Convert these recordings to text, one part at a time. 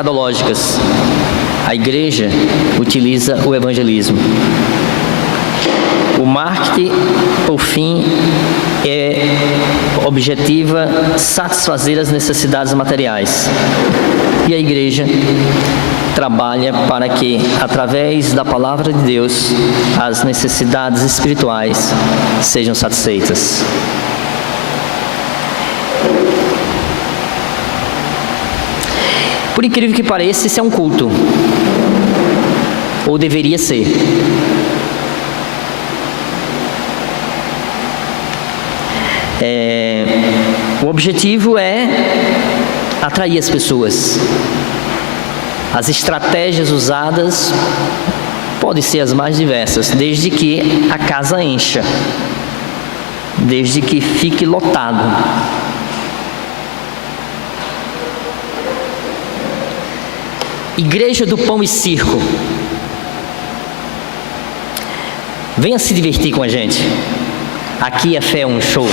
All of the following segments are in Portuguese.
mercadológicas. A igreja utiliza o evangelismo. O marketing, por fim, objetiva satisfazer as necessidades materiais. E a igreja trabalha para que, através da palavra de Deus, as necessidades espirituais sejam satisfeitas. Por incrível que pareça, esse é um culto. Ou deveria ser. O objetivo é atrair as pessoas. As estratégias usadas podem ser as mais diversas, desde que a casa encha, desde que fique lotado. Igreja do Pão e Circo. Venha se divertir com a gente. Aqui a fé é um show.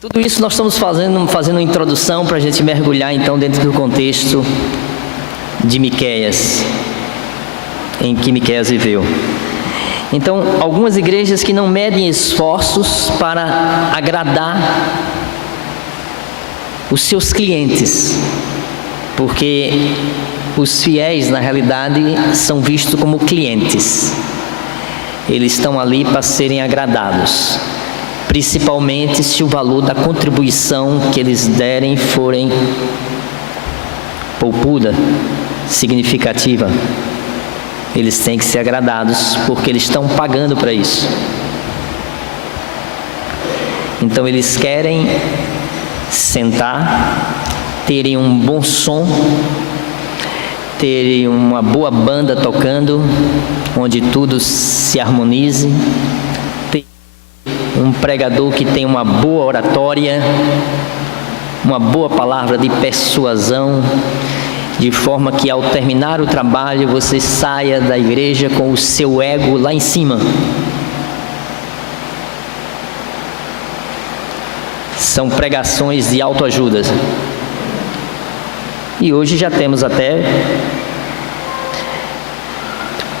Tudo isso nós estamos fazendo uma introdução para a gente mergulhar então dentro do contexto de Miqueias, em que Miqueias viveu. Então, algumas igrejas que não medem esforços para agradar os seus clientes, porque os fiéis, na realidade, são vistos como clientes. Eles estão ali para serem agradados, principalmente se o valor da contribuição que eles derem forem poupuda, significativa. Eles têm que ser agradados, porque eles estão pagando para isso. Então eles querem sentar, terem um bom som, terem uma boa banda tocando, onde tudo se harmonize, ter um pregador que tem uma boa oratória, uma boa palavra de persuasão, de forma que ao terminar o trabalho você saia da igreja com o seu ego lá em cima. São pregações de autoajuda. E hoje já temos até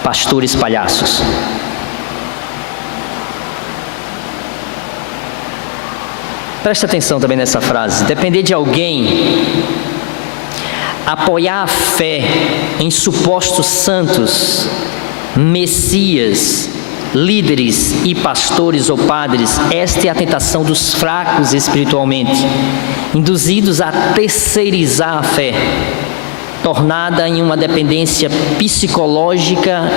pastores palhaços. Presta atenção também nessa frase. Depender de alguém, apoiar a fé em supostos santos, messias, líderes e pastores ou padres, esta é a tentação dos fracos espiritualmente, induzidos a terceirizar a fé, tornada em uma dependência psicológica,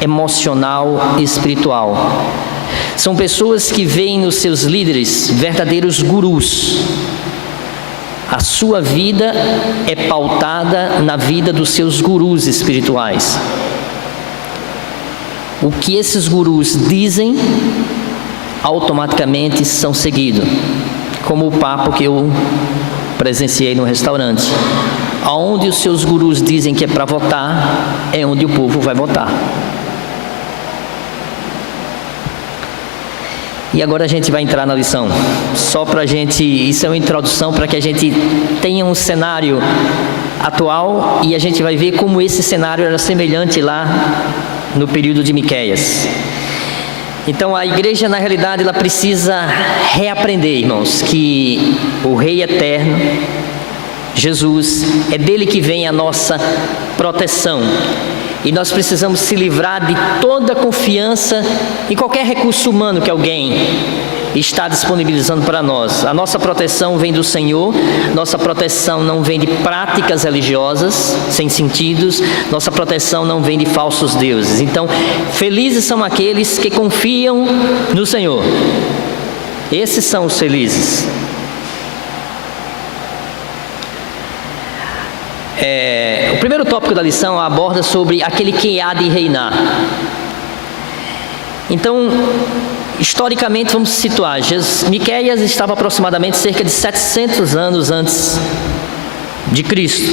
emocional e espiritual. São pessoas que veem nos seus líderes verdadeiros gurus. A sua vida é pautada na vida dos seus gurus espirituais. O que esses gurus dizem, automaticamente são seguidos. Como o papo que eu presenciei no restaurante. Aonde os seus gurus dizem que é para votar, é onde o povo vai votar. E agora a gente vai entrar na lição. Só para a gente, isso é uma introdução para que a gente tenha um cenário atual e a gente vai ver como esse cenário era semelhante lá no período de Miqueias. Então a igreja, na realidade, ela precisa reaprender, irmãos, que o Rei Eterno, Jesus, é dele que vem a nossa proteção. E nós precisamos se livrar de toda confiança em qualquer recurso humano que alguém está disponibilizando para nós. A nossa proteção vem do Senhor, nossa proteção não vem de práticas religiosas sem sentidos, nossa proteção não vem de falsos deuses. Então, felizes são aqueles que confiam no Senhor. Esses são os felizes. O primeiro tópico da lição aborda sobre aquele que há de reinar. Então, historicamente, vamos situar. Miqueias estava aproximadamente cerca de 700 anos antes de Cristo.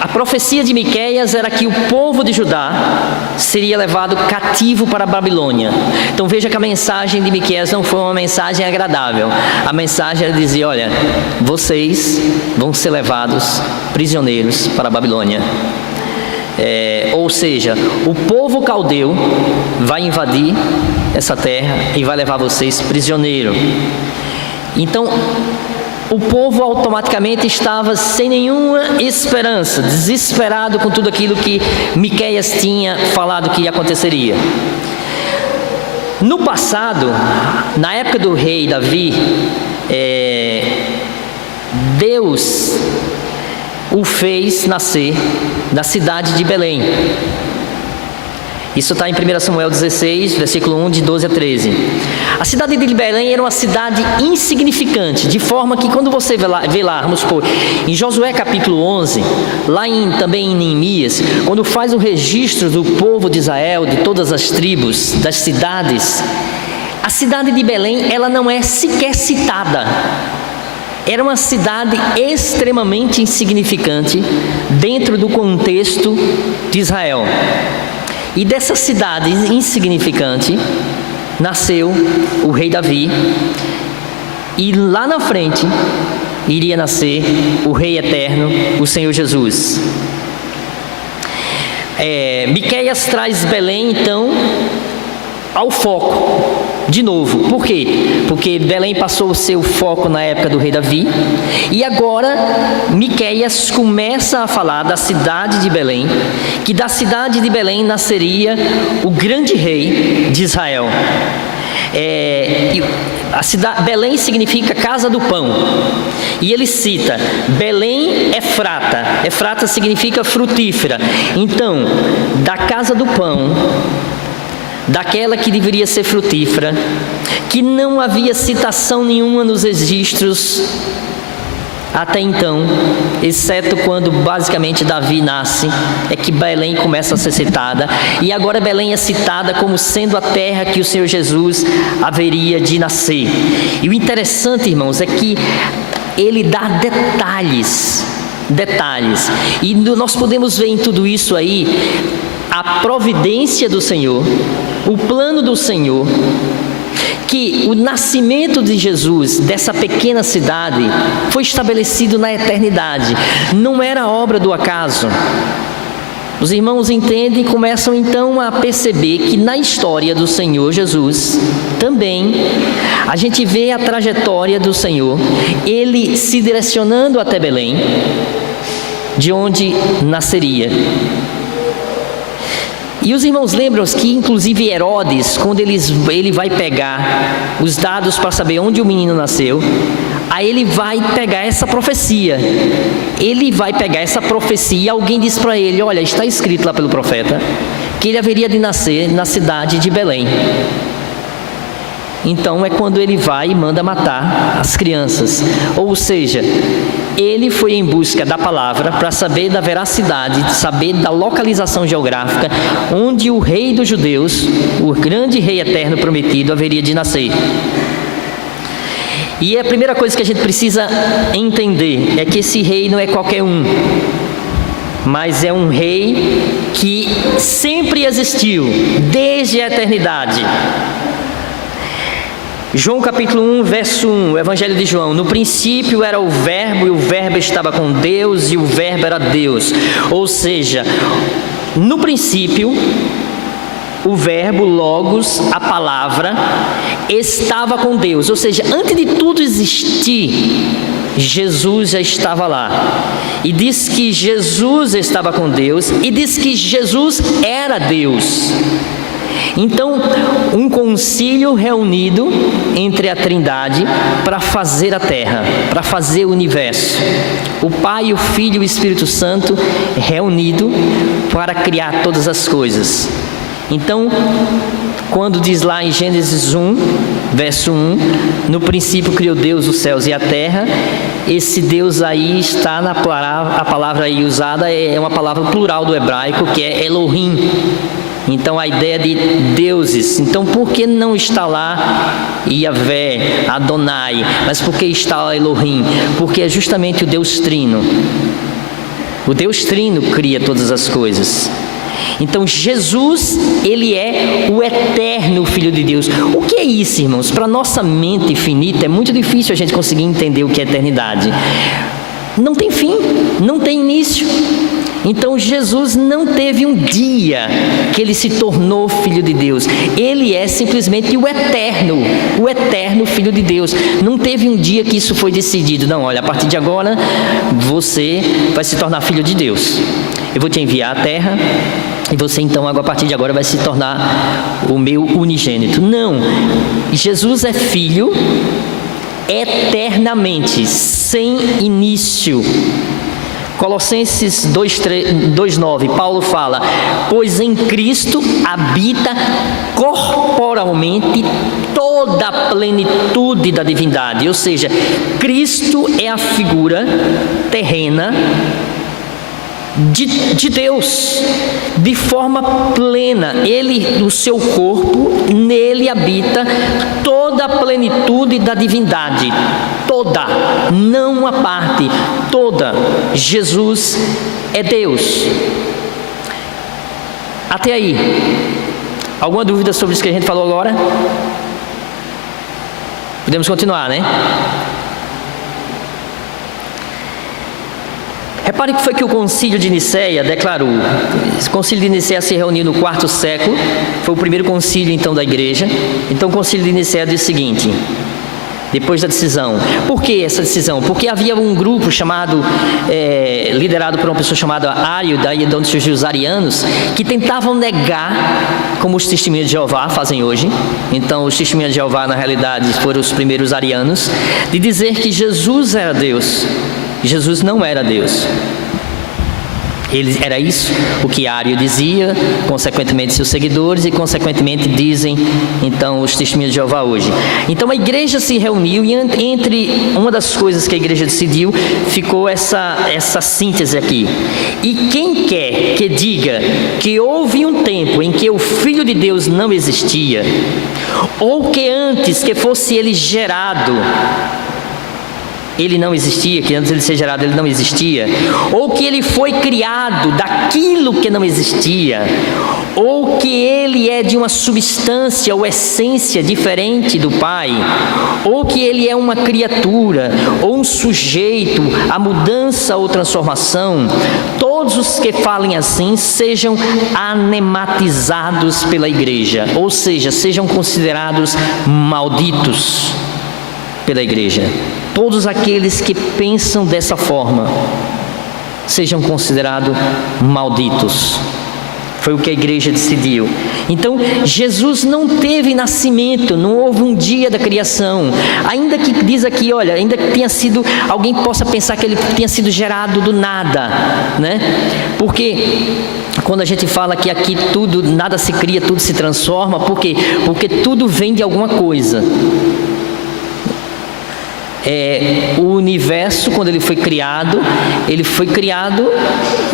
A profecia de Miqueias era que o povo de Judá seria levado cativo para a Babilônia. Então veja que a mensagem de Miqueias não foi uma mensagem agradável. A mensagem era dizer: olha, vocês vão ser levados prisioneiros para a Babilônia. Ou seja, o povo caldeu vai invadir essa terra e vai levar vocês prisioneiro. Então o povo automaticamente estava sem nenhuma esperança, desesperado com tudo aquilo que Miqueias tinha falado que aconteceria. No passado, na época do rei Davi, Deus o fez nascer da cidade de Belém. Isso está em 1 Samuel 16, versículo 1, de 12 a 13. A cidade de Belém era uma cidade insignificante, de forma que quando você vê lá, vamos supor, em Josué capítulo 11, lá também em Neemias, quando faz o registro do povo de Israel, de todas as tribos, das cidades, a cidade de Belém, ela não é sequer citada. Era uma cidade extremamente insignificante dentro do contexto de Israel. E dessa cidade insignificante nasceu o rei Davi, e lá na frente iria nascer o rei eterno, o Senhor Jesus. Miqueias traz Belém então ao foco de novo. Por quê? Porque Belém passou o seu foco na época do rei Davi, e agora Miqueias começa a falar da cidade de Belém, que da cidade de Belém nasceria o grande rei de Israel. Belém significa casa do pão, e ele cita Belém Efrata. Efrata significa frutífera. Então, da casa do pão, daquela que deveria ser frutífera, que não havia citação nenhuma nos registros até então, exceto quando basicamente Davi nasce, é que Belém começa a ser citada, e agora Belém é citada como sendo a terra que o Senhor Jesus haveria de nascer. E o interessante, irmãos, é que ele dá detalhes, e nós podemos ver em tudo isso aí a providência do Senhor, o plano do Senhor, que o nascimento de Jesus, dessa pequena cidade, foi estabelecido na eternidade, não era obra do acaso. Os irmãos entendem e começam então a perceber que na história do Senhor Jesus, também, a gente vê a trajetória do Senhor, ele se direcionando até Belém, de onde nasceria. E os irmãos lembram-se que inclusive Herodes, quando ele vai pegar os dados para saber onde o menino nasceu, aí ele vai pegar essa profecia. E alguém diz para ele: olha, está escrito lá pelo profeta que ele haveria de nascer na cidade de Belém. Então é quando ele vai e manda matar as crianças. Ou seja, ele foi em busca da palavra para saber da veracidade, saber da localização geográfica onde o rei dos judeus, o grande rei eterno prometido, haveria de nascer. E a primeira coisa que a gente precisa entender é que esse rei não é qualquer um, mas é um rei que sempre existiu, desde a eternidade. João capítulo 1, verso 1, o Evangelho de João: no princípio era o verbo, e o verbo estava com Deus, e o verbo era Deus. Ou seja, no princípio, o verbo, logos, a palavra, estava com Deus. Ou seja, antes de tudo existir, Jesus já estava lá. E diz que Jesus estava com Deus, e diz que Jesus era Deus. Então, um concílio reunido entre a Trindade para fazer a terra, para fazer o universo. O Pai, o Filho e o Espírito Santo reunido para criar todas as coisas. Então, quando diz lá em Gênesis 1, verso 1, no princípio criou Deus os céus e a terra, esse Deus aí está na palavra, a palavra aí usada é uma palavra plural do hebraico, que é Elohim. Então a ideia de deuses. Então por que não está lá Yahvé, Adonai, mas por que está Elohim? Porque é justamente o Deus trino. O Deus Trino cria todas as coisas. Então Jesus, ele é o eterno Filho de Deus. O que é isso, irmãos? Para nossa mente finita é muito difícil a gente conseguir entender o que é eternidade. Não tem fim, não tem início. Então Jesus não teve um dia que ele se tornou Filho de Deus. Ele é simplesmente o eterno Filho de Deus. Não teve um dia que isso foi decidido. Não, olha, a partir de agora você vai se tornar Filho de Deus. Eu vou te enviar à terra e você então, a partir de agora, vai se tornar o meu unigênito. Não, Jesus é Filho eternamente, sem início. Colossenses 2:9, Paulo fala: pois em Cristo habita corporalmente toda a plenitude da divindade. Ou seja, Cristo é a figura terrena de Deus, de forma plena. Ele, o seu corpo, nele habita toda a plenitude da divindade, toda, não uma parte, toda. Jesus é Deus. Até aí, alguma dúvida sobre isso que a gente falou agora? Podemos continuar, né? Repare que foi que o concílio de Nicéia declarou. Esse concílio de Nicéia se reuniu no 4º século, foi o primeiro concílio então da igreja. Então o concílio de Nicéia diz o seguinte, depois da decisão. Por que essa decisão? Porque havia um grupo chamado, liderado por uma pessoa chamada Ário, daí de onde surgiu os arianos, que tentavam negar, como os testemunhas de Jeová fazem hoje. Então os testemunhas de Jeová na realidade foram os primeiros arianos, de dizer que Jesus era Deus. Jesus não era Deus. Era isso o que Ário dizia, consequentemente seus seguidores, e consequentemente dizem então os testemunhos de Jeová hoje. Então a igreja se reuniu e entre uma das coisas que a igreja decidiu ficou essa síntese aqui. E quem quer que diga que houve um tempo em que o Filho de Deus não existia, ou que antes que fosse ele gerado, ele não existia, que antes de ele ser gerado ele não existia, ou que ele foi criado daquilo que não existia, ou que ele é de uma substância ou essência diferente do Pai, ou que ele é uma criatura, ou um sujeito, a mudança ou transformação, todos os que falem assim sejam anematizados pela igreja, ou seja, sejam considerados malditos pela igreja. Todos aqueles que pensam dessa forma sejam considerados malditos. Foi o que a igreja decidiu. Então, Jesus não teve nascimento, não houve um dia da criação. Ainda que diz aqui, olha, ainda que tenha sido, alguém possa pensar que ele tenha sido gerado do nada, né? Porque quando a gente fala que aqui tudo, nada se cria, tudo se transforma, por quê? Porque tudo vem de alguma coisa. O universo, quando ele foi criado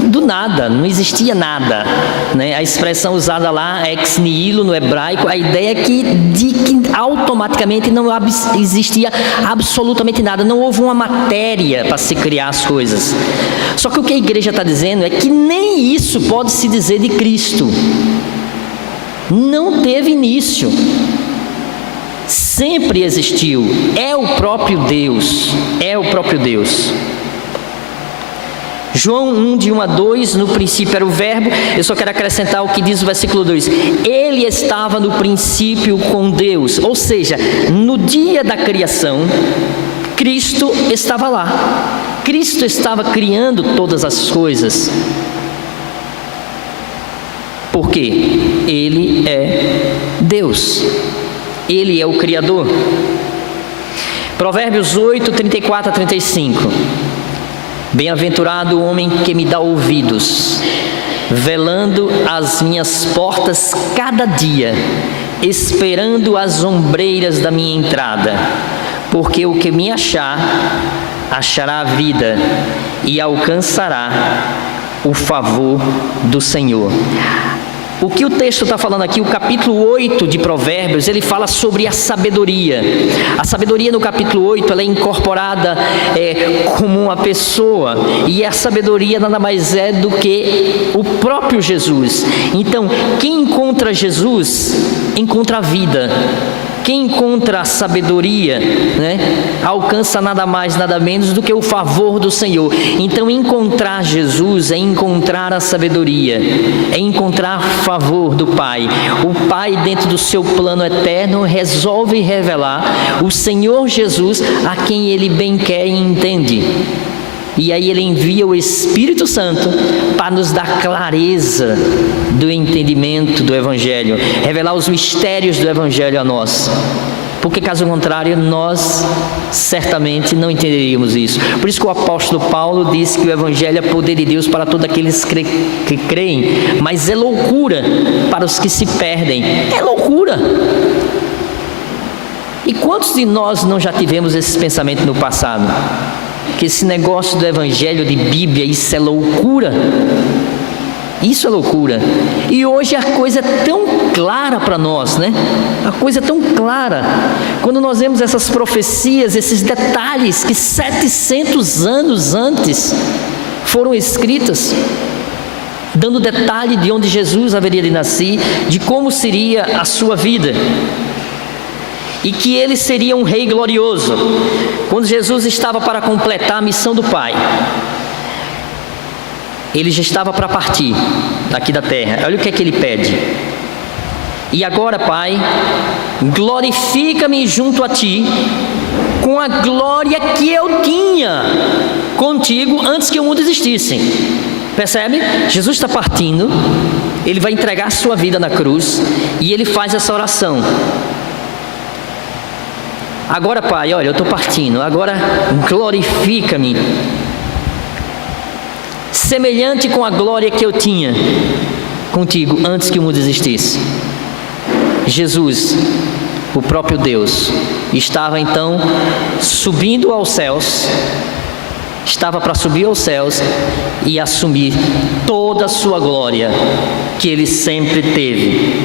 do nada, não existia nada, né? A expressão usada lá, ex nihilo no hebraico, a ideia é que automaticamente não existia absolutamente nada, não houve uma matéria para se criar as coisas. Só que o que a igreja está dizendo é que nem isso pode se dizer de Cristo. Não teve início. Sempre existiu, é o próprio Deus, João 1, de 1 a 2, no princípio era o verbo. Eu só quero acrescentar o que diz o versículo 2, ele estava no princípio com Deus, ou seja, no dia da criação, Cristo estava lá, Cristo estava criando todas as coisas. Por quê? Ele é Deus. Ele é o Criador. Provérbios 8, 34 a 35. Bem-aventurado o homem que me dá ouvidos, velando as minhas portas cada dia, esperando as ombreiras da minha entrada. Porque o que me achar, achará a vida e alcançará o favor do Senhor. O que o texto está falando aqui, o capítulo 8 de Provérbios, ele fala sobre a sabedoria. A sabedoria no capítulo 8, ela é incorporada como uma pessoa, e a sabedoria nada mais é do que o próprio Jesus. Então, quem encontra Jesus, encontra a vida. Quem encontra a sabedoria, alcança nada mais, nada menos do que o favor do Senhor. Então, encontrar Jesus é encontrar a sabedoria, é encontrar o favor do Pai. O Pai, dentro do seu plano eterno, resolve revelar o Senhor Jesus a quem Ele bem quer e entende. E aí Ele envia o Espírito Santo para nos dar clareza do entendimento do Evangelho, revelar os mistérios do Evangelho a nós. Porque caso contrário, nós certamente não entenderíamos isso. Por isso que o apóstolo Paulo diz que o Evangelho é poder de Deus para todos aqueles que creem, mas é loucura para os que se perdem. É loucura. E quantos de nós não já tivemos esse pensamento no passado? Que esse negócio do Evangelho, de Bíblia, isso é loucura. Isso é loucura. E hoje a coisa é tão clara para nós, A coisa é tão clara. Quando nós vemos essas profecias, esses detalhes que 700 anos antes foram escritas, dando detalhe de onde Jesus haveria de nascer, de como seria a sua vida. E que ele seria um rei glorioso. Quando Jesus estava para completar a missão do Pai, ele já estava para partir daqui da terra. Olha o que é que ele pede: e agora, Pai, glorifica-me junto a ti com a glória que eu tinha contigo antes que o mundo existisse. Percebe? Jesus está partindo, ele vai entregar a sua vida na cruz, e ele faz essa oração: agora, Pai, olha, eu estou partindo, agora glorifica-me, semelhante com a glória que eu tinha contigo antes que o mundo existisse. Jesus, o próprio Deus, estava então subindo aos céus, estava para subir aos céus e assumir toda a sua glória que ele sempre teve.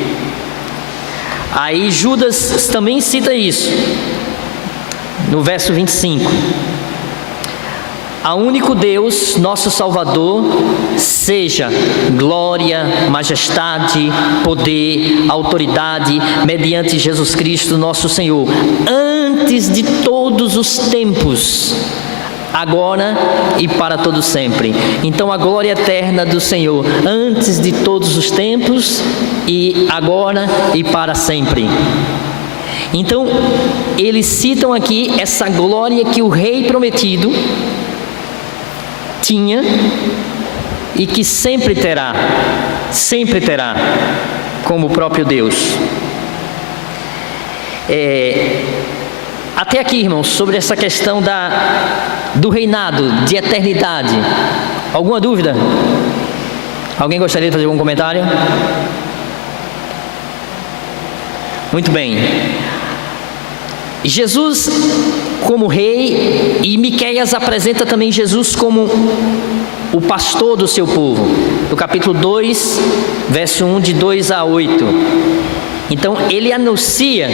Aí Judas também cita isso. No verso 25: a único Deus, nosso Salvador, seja glória, majestade, poder, autoridade, mediante Jesus Cristo, nosso Senhor, antes de todos os tempos, agora e para todo sempre. Então a glória eterna do Senhor, antes de todos os tempos, e agora e para sempre. Então, eles citam aqui essa glória que o rei prometido tinha e que sempre terá, como o próprio Deus. Até aqui, irmãos, sobre essa questão do reinado, de eternidade. Alguma dúvida? Alguém gostaria de fazer algum comentário? Muito bem. Jesus como rei, e Miqueias apresenta também Jesus como o pastor do seu povo, no capítulo 2, verso 1, de 2 a 8. Então ele anuncia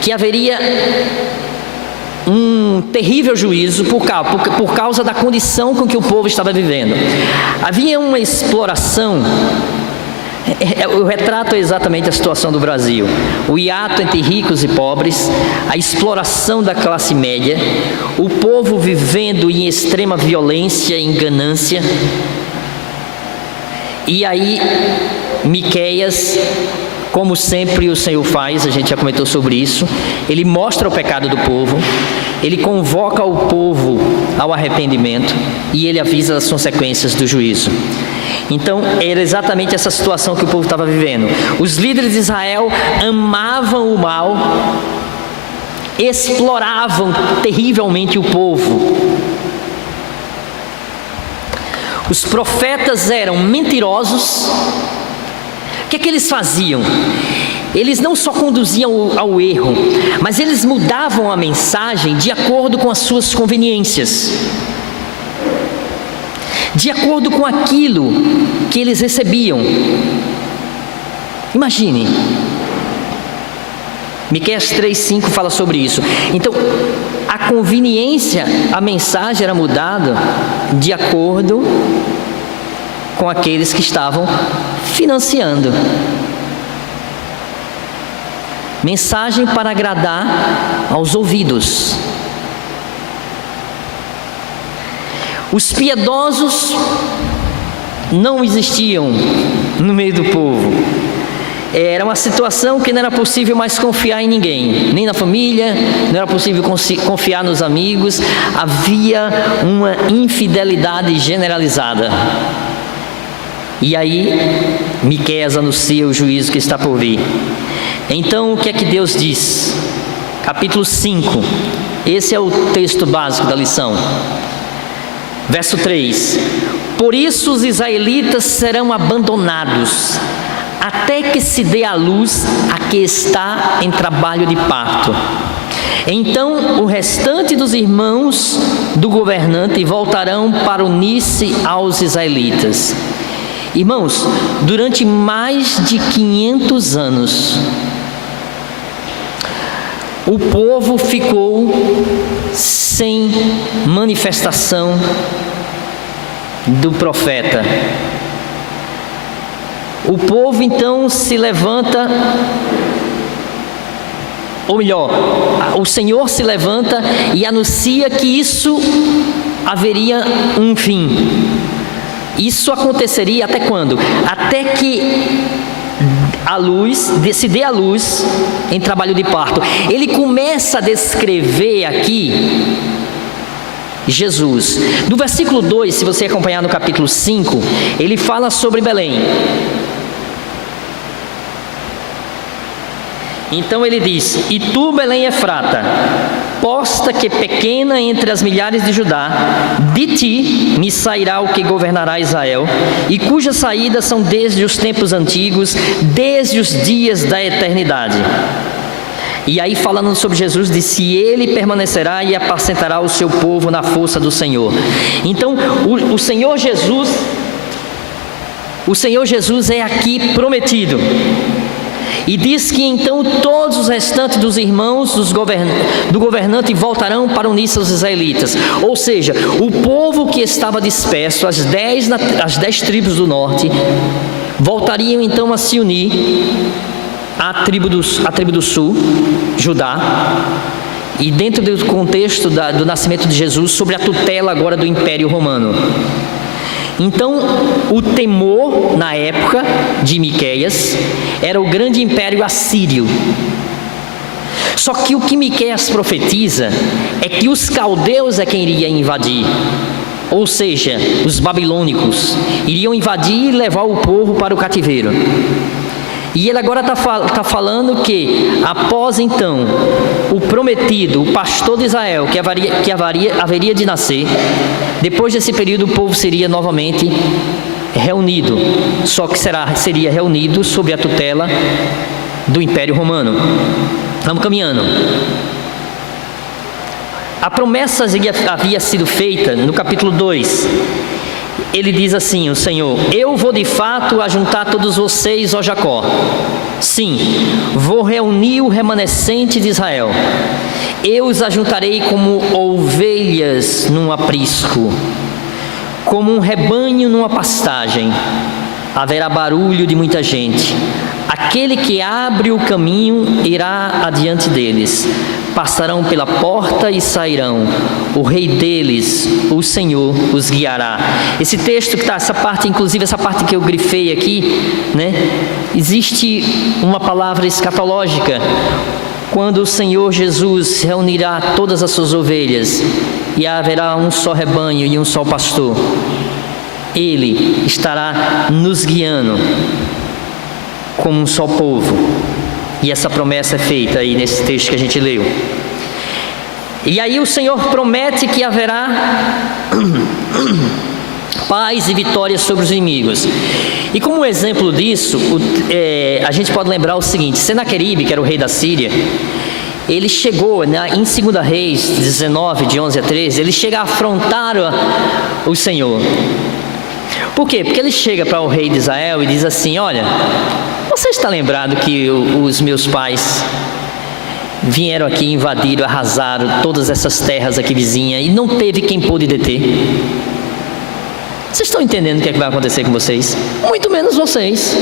que haveria um terrível juízo por causa da condição com que o povo estava vivendo. Havia uma exploração. O retrato é exatamente a situação do Brasil: o hiato entre ricos e pobres, a exploração da classe média, o povo vivendo em extrema violência e ganância. E aí Miqueias, como sempre o Senhor faz, a gente já comentou sobre isso, ele mostra o pecado do povo, ele convoca o povo ao arrependimento e ele avisa as consequências do juízo. Então, era exatamente essa situação que o povo estava vivendo. Os líderes de Israel amavam o mal, exploravam terrivelmente o povo. Os profetas eram mentirosos. O que é que eles faziam? Eles não só conduziam ao erro, mas eles mudavam a mensagem de acordo com as suas conveniências, de acordo com aquilo que eles recebiam. Imagine. Miqueias 3:5 fala sobre isso. Então, a conveniência, a mensagem era mudada de acordo com aqueles que estavam financiando. Mensagem para agradar aos ouvidos. Os piedosos não existiam no meio do povo. Era uma situação que não era possível mais confiar em ninguém, nem na família, não era possível confiar nos amigos. Havia uma infidelidade generalizada. E aí, Miqueias anuncia o juízo que está por vir. Então, o que é que Deus diz? Capítulo 5, esse é o texto básico da lição. Verso 3: Por isso os israelitas serão abandonados, até que se dê à luz a que está em trabalho de parto. Então o restante dos irmãos do governante voltarão para unir-se aos israelitas. Irmãos, durante mais de 500 anos, o povo ficou sem manifestação do profeta. O povo então se levanta, ou melhor, o Senhor se levanta e anuncia que isso haveria um fim. Isso aconteceria até quando? Até que a luz, se dê a luz em trabalho de parto. Ele começa a descrever aqui Jesus. No versículo 2, se você acompanhar no capítulo 5, ele fala sobre Belém. Então ele diz: E tu, Belém Efrata, posta que pequena entre as milhares de Judá, de ti me sairá o que governará Israel, e cujas saídas são desde os tempos antigos, desde os dias da eternidade. E aí, falando sobre Jesus, disse: E ele permanecerá e apacentará o seu povo na força do Senhor. Então, o Senhor Jesus é aqui prometido. E diz que então todos os restantes dos irmãos do governante voltarão para unir-se aos israelitas. Ou seja, o povo que estava disperso, as 10 tribos do norte, voltariam então a se unir à tribo do sul, Judá, e dentro do contexto do nascimento de Jesus, sobre a tutela agora do Império Romano. Então, o temor na época de Miqueias era o grande império assírio. Só que o que Miqueias profetiza é que os caldeus é quem iria invadir, ou seja, os babilônicos iriam invadir e levar o povo para o cativeiro. E ele agora está falando que após então o prometido, o pastor de Israel, que haveria de nascer, depois desse período o povo seria novamente reunido, só que seria reunido sob a tutela do Império Romano. Vamos caminhando. A promessa havia sido feita no capítulo 2. Ele diz assim, o Senhor: Eu vou de fato ajuntar todos vocês, ó Jacó. Sim, vou reunir o remanescente de Israel. Eu os ajuntarei como ovelhas num aprisco, como um rebanho numa pastagem. Haverá barulho de muita gente. Aquele que abre o caminho irá adiante deles. Passarão pela porta e sairão. O rei deles, o Senhor, os guiará. Esse texto que está, essa parte, inclusive essa parte que eu grifei aqui, né? Existe uma palavra escatológica, quando o Senhor Jesus reunirá todas as suas ovelhas e haverá um só rebanho e um só pastor. Ele estará nos guiando como um só povo. E essa promessa é feita aí nesse texto que a gente leu. E aí o Senhor promete que haverá paz e vitória sobre os inimigos. E como exemplo disso, a gente pode lembrar o seguinte: Senaqueribe, que era o rei da Síria, ele chegou, em 2 Reis 19, de 11 a 13, ele chega a afrontar o Senhor. Por quê? Porque ele chega para o rei de Israel e diz assim: olha, você está lembrado que os meus pais vieram aqui, invadiram, arrasaram todas essas terras aqui vizinhas e não teve quem pôde deter? Vocês estão entendendo o que é que vai acontecer com vocês? Muito menos vocês.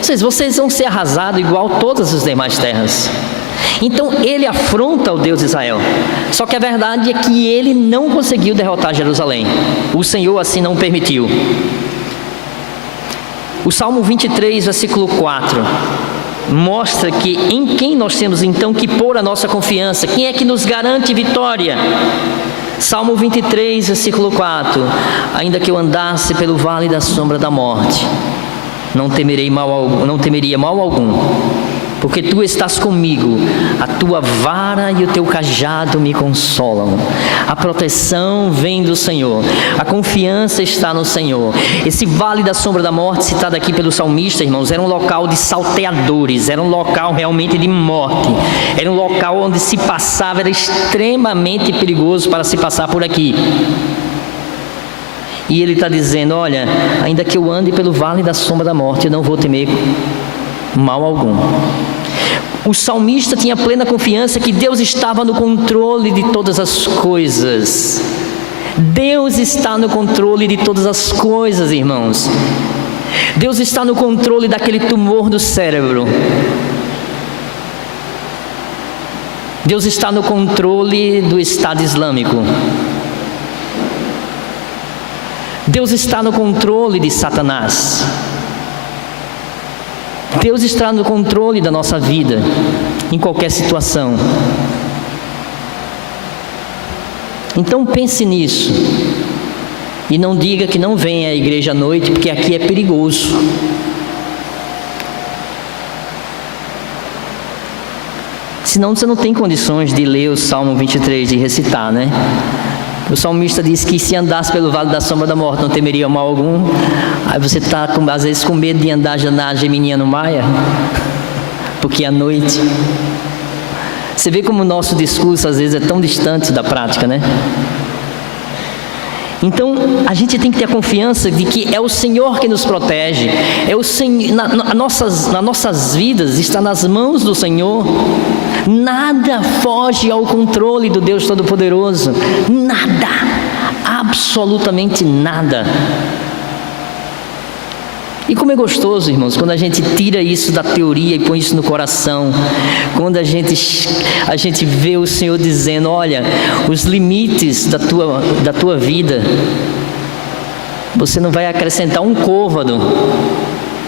Vocês vão ser arrasados igual todas as demais terras. Então ele afronta o Deus de Israel. Só que a verdade é que ele não conseguiu derrotar Jerusalém. O Senhor assim não permitiu. O Salmo 23, versículo 4, mostra que em quem nós temos então que pôr a nossa confiança. Quem é que nos garante vitória? Salmo 23, versículo 4: ainda que eu andasse pelo vale da sombra da morte, não temeria mal algum, porque tu estás comigo, a tua vara e o teu cajado me consolam. A proteção vem do Senhor, a confiança está no Senhor. Esse vale da sombra da morte, citado aqui pelo salmista, irmãos, era um local de salteadores, era um local realmente de morte, era um local onde se passava, era extremamente perigoso para se passar por aqui. E ele está dizendo: olha, ainda que eu ande pelo vale da sombra da morte, eu não vou temer mal algum. O salmista tinha plena confiança que Deus estava no controle de todas as coisas. Deus está no controle de todas as coisas, irmãos. Deus está no controle daquele tumor do cérebro. Deus está no controle do Estado Islâmico. Deus está no controle de Satanás. Deus está no controle da nossa vida, em qualquer situação. Então pense nisso. E não diga que não venha à igreja à noite, porque aqui é perigoso. Senão você não tem condições de ler o Salmo 23, de recitar, né? O salmista diz que se andasse pelo vale da sombra da morte não temeria mal algum. Aí você está às vezes com medo de andar na Geminiano Maia, porque é à noite. Você vê como o nosso discurso às vezes é tão distante da prática, né? Então a gente tem que ter a confiança de que é o Senhor que nos protege, é o Senhor, nas nossas vidas está nas mãos do Senhor. Nada foge ao controle do Deus Todo-Poderoso. Nada, absolutamente nada. E como é gostoso, irmãos, quando a gente tira isso da teoria e põe isso no coração, quando a gente vê o Senhor dizendo: olha, os limites da tua vida, você não vai acrescentar um côvado,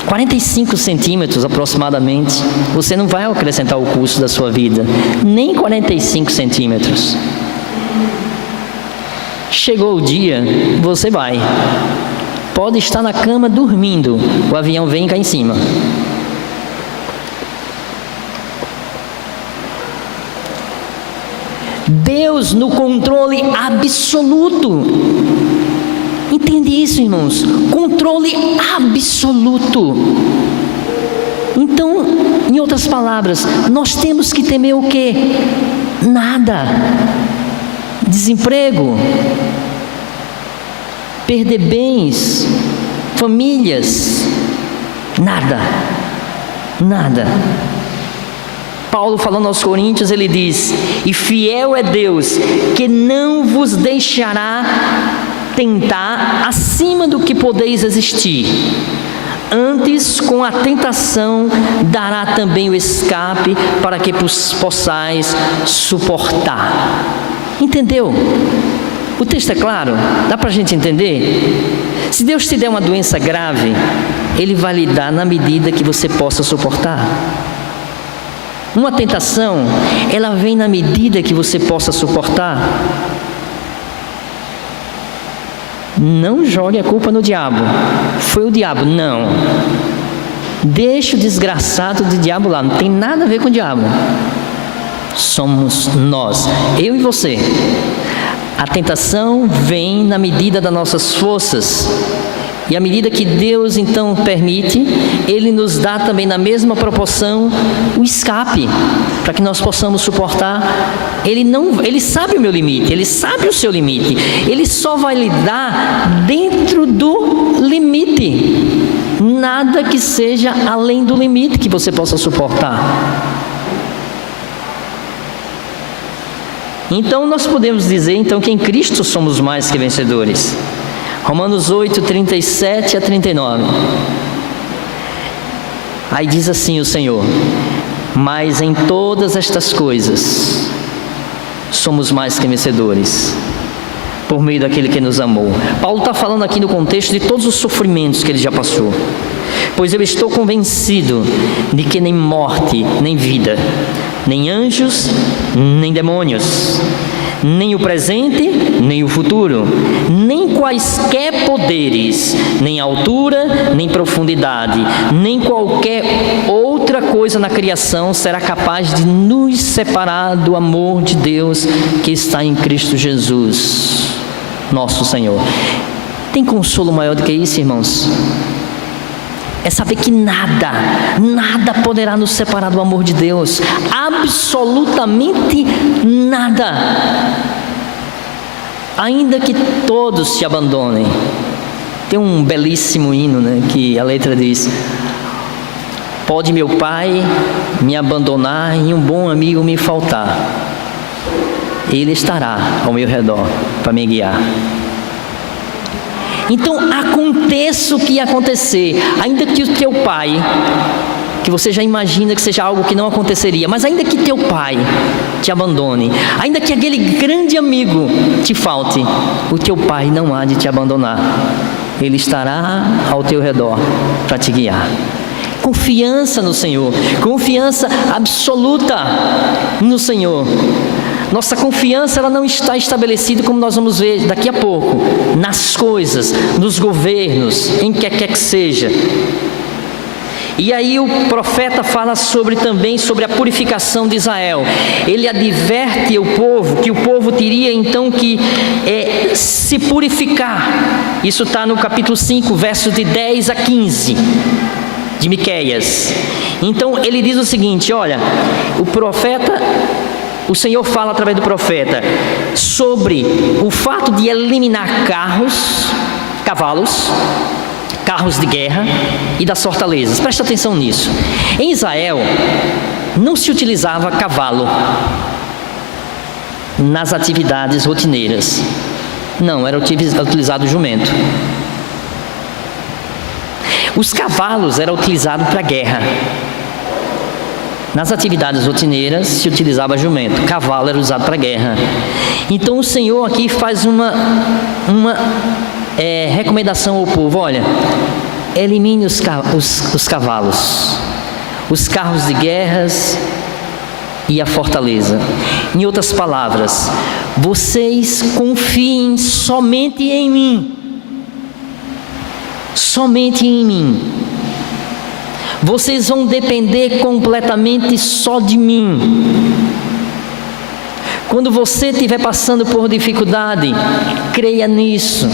45 centímetros aproximadamente, você não vai acrescentar o curso da sua vida, nem 45 centímetros. Chegou o dia, você vai. Pode estar na cama dormindo, o avião vem cá em cima. Deus no controle absoluto. Entende isso, irmãos? Controle absoluto. Então, em outras palavras, nós temos que temer o quê? Nada. Desemprego, perder bens, famílias, nada. Paulo falando aos Coríntios, ele diz: e fiel é Deus, que não vos deixará tentar acima do que podeis resistir, antes com a tentação dará também o escape, para que possais suportar. Entendeu? O texto é claro? Dá para a gente entender? Se Deus te der uma doença grave, Ele vai lhe dar na medida que você possa suportar. Uma tentação, ela vem na medida que você possa suportar. Não jogue a culpa no diabo. Foi o diabo. Não. Deixa o desgraçado do diabo lá. Não tem nada a ver com o diabo. Somos nós, eu e você. A tentação vem na medida das nossas forças. E à medida que Deus então permite, Ele nos dá também na mesma proporção o escape, para que nós possamos suportar. Ele sabe o meu limite, Ele sabe o seu limite. Ele só vai lhe dar dentro do limite. Nada que seja além do limite que você possa suportar. Então nós podemos dizer então que em Cristo somos mais que vencedores. Romanos 8, 37 a 39. Aí diz assim o Senhor: mas em todas estas coisas somos mais que vencedores, por meio daquele que nos amou. Paulo está falando aqui no contexto de todos os sofrimentos que ele já passou. Pois eu estou convencido de que nem morte, nem vida, nem anjos, nem demônios, nem o presente, nem o futuro, nem quaisquer poderes, nem altura, nem profundidade, nem qualquer outra coisa na criação será capaz de nos separar do amor de Deus que está em Cristo Jesus, nosso Senhor. Tem consolo maior do que isso, irmãos? É saber que nada poderá nos separar do amor de Deus. Absolutamente nada. Ainda que todos te abandonem. Tem um belíssimo hino, né, que a letra diz: pode meu pai me abandonar e um bom amigo me faltar, ele estará ao meu redor para me guiar. Então aconteça o que acontecer, ainda que o teu pai, que você já imagina que seja algo que não aconteceria, mas ainda que teu pai te abandone, ainda que aquele grande amigo te falte, o teu pai não há de te abandonar. Ele estará ao teu redor para te guiar. Confiança no Senhor, confiança absoluta no Senhor. Nossa confiança, ela não está estabelecida, como nós vamos ver daqui a pouco, nas coisas, nos governos, em que quer que seja. E aí o profeta fala também sobre a purificação de Israel. Ele adverte o povo, que o povo teria então que se purificar. Isso está no capítulo 5, versos de 10 a 15, de Miqueias. Então ele diz o seguinte: olha, o Senhor fala através do profeta sobre o fato de eliminar cavalos, carros de guerra e das fortalezas. Presta atenção nisso. Em Israel não se utilizava cavalo nas atividades rotineiras. Não, era utilizado jumento. Os cavalos eram utilizados para guerra. Nas atividades rotineiras se utilizava jumento, cavalo era usado para guerra. Então o Senhor aqui faz uma recomendação ao povo: olha, elimine os cavalos, os carros de guerras e a fortaleza. Em outras palavras, vocês confiem somente em mim. Somente em mim. Vocês vão depender completamente só de mim. Quando você estiver passando por dificuldade, creia nisso.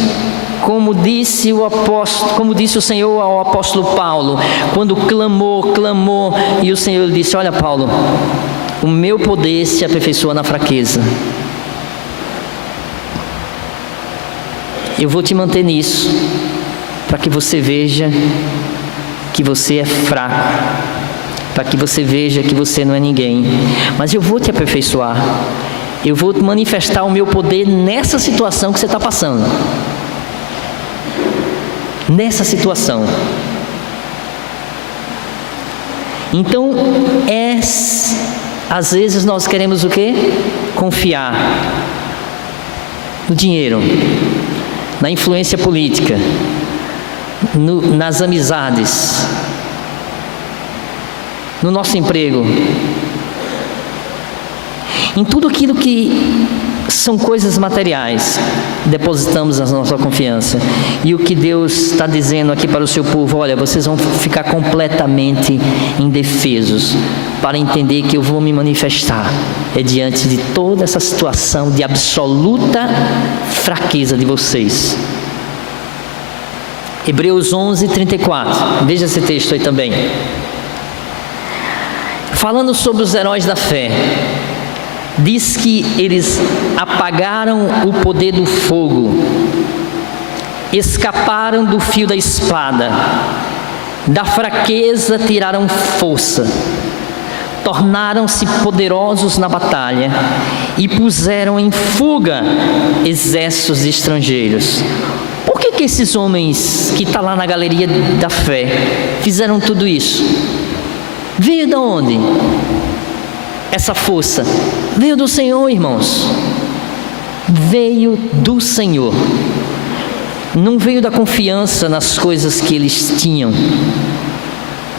Como disse o Senhor ao apóstolo Paulo, quando clamou, e o Senhor disse: olha, Paulo, o meu poder se aperfeiçoa na fraqueza. Eu vou te manter nisso, para que você veja que você é fraco, para que você veja que você não é ninguém. Mas eu vou te aperfeiçoar. Eu vou manifestar o meu poder nessa situação que você está passando. Nessa situação. Então, às vezes nós queremos o quê? Confiar no dinheiro, na influência política, nas amizades, no nosso emprego, em tudo aquilo que são coisas materiais, depositamos a nossa confiança. E o que Deus está dizendo aqui para o seu povo: olha, vocês vão ficar completamente indefesos para entender que eu vou me manifestar diante de toda essa situação de absoluta fraqueza de vocês. Hebreus 11, 34. Veja esse texto aí também. Falando sobre os heróis da fé, diz que eles apagaram o poder do fogo, escaparam do fio da espada, da fraqueza tiraram força, tornaram-se poderosos na batalha e puseram em fuga exércitos estrangeiros. Por que esses homens que estão lá na galeria da fé fizeram tudo isso? Veio de onde? Essa força veio do Senhor, irmãos. Veio do Senhor. Não veio da confiança nas coisas que eles tinham.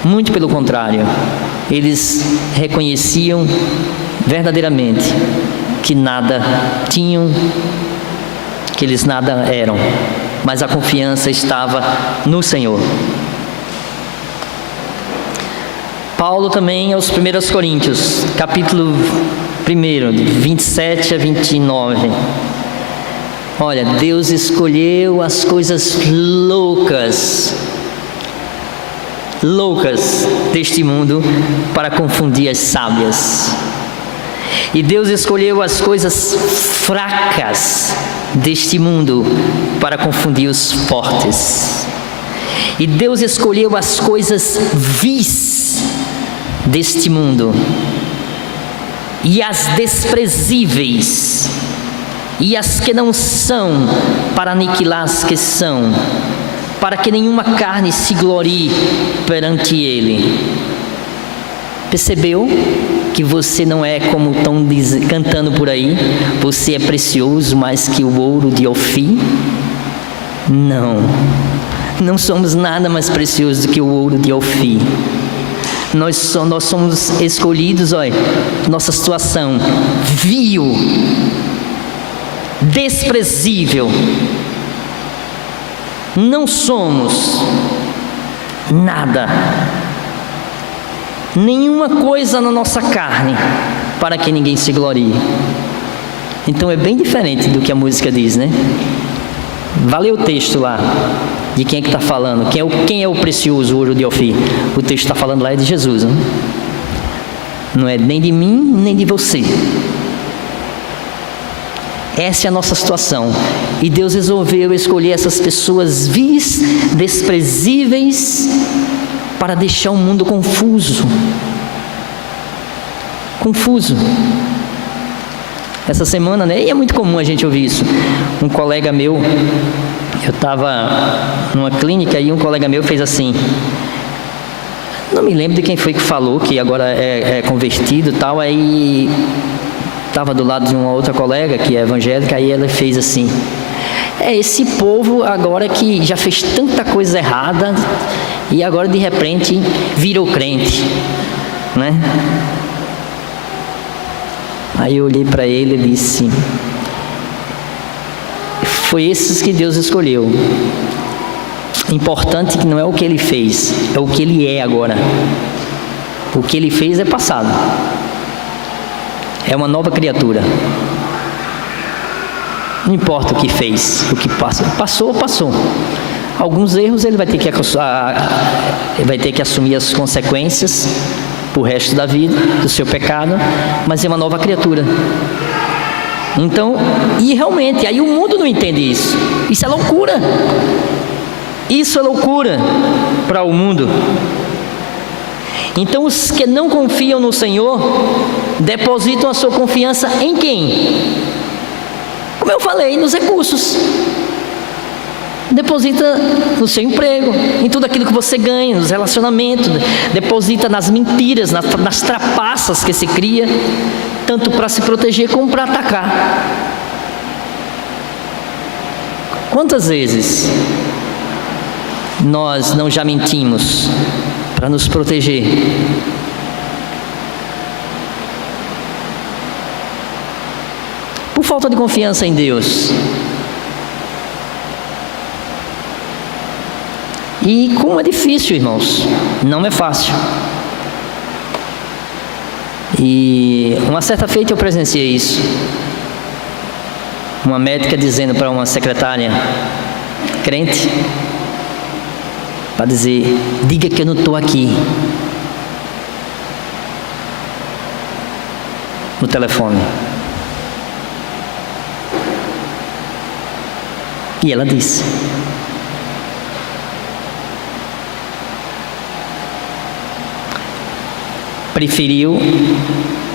Muito pelo contrário. Eles reconheciam verdadeiramente que nada tinham, que eles nada eram. Mas a confiança estava no Senhor. Paulo também aos 1 Coríntios, capítulo 1, 27 a 29. Olha, Deus escolheu as coisas loucas deste mundo para confundir as sábias. E Deus escolheu as coisas fracas deste mundo para confundir os fortes. E Deus escolheu as coisas vis deste mundo e as desprezíveis e as que não são, para aniquilar as que são, para que nenhuma carne se glorie perante Ele. Percebeu que você não é como estão cantando por aí? Você é precioso mais que o ouro de Ofir? Não somos nada mais precioso do que o ouro de Ofir. Nós somos escolhidos, olha, nossa situação vil, desprezível. Não somos nada, nenhuma coisa na nossa carne, para que ninguém se glorie. Então é bem diferente do que a música diz, né? Valeu o texto lá. De quem é que está falando? Quem é o precioso ouro de Ofir? O texto está falando lá é de Jesus, né? Não é nem de mim, nem de você. Essa é a nossa situação. E Deus resolveu escolher essas pessoas vis, desprezíveis, para deixar o mundo confuso. Essa semana, né? E é muito comum a gente ouvir isso. Um colega meu, eu estava numa clínica e um colega meu fez assim. Não me lembro de quem foi que falou, que agora é convertido e tal. Aí estava do lado de uma outra colega que é evangélica, aí ela fez assim: esse povo agora que já fez tanta coisa errada e agora de repente virou crente, né? Aí eu olhei para ele e disse: foi esses que Deus escolheu. Importante que não é o que ele fez, é o que ele é agora. O que ele fez é passado. É uma nova criatura. Não importa o que fez, o que passou. Alguns erros ele vai ter que assumir as consequências o resto da vida, do seu pecado, mas é uma nova criatura. Então, e realmente, aí o mundo não entende isso. Isso é loucura. Isso é loucura para o mundo. Então, os que não confiam no Senhor, depositam a sua confiança em quem? Como eu falei, nos recursos. Deposita no seu emprego, em tudo aquilo que você ganha, nos relacionamentos, deposita nas mentiras, nas trapaças que se cria, tanto para se proteger como para atacar. Quantas vezes nós não já mentimos para nos proteger? Por falta de confiança em Deus. E como é difícil, irmãos, não é fácil. E uma certa feita eu presenciei isso. Uma médica dizendo para uma secretária crente: para dizer: diga que eu não estou aqui. No telefone. E ela disse. Preferiu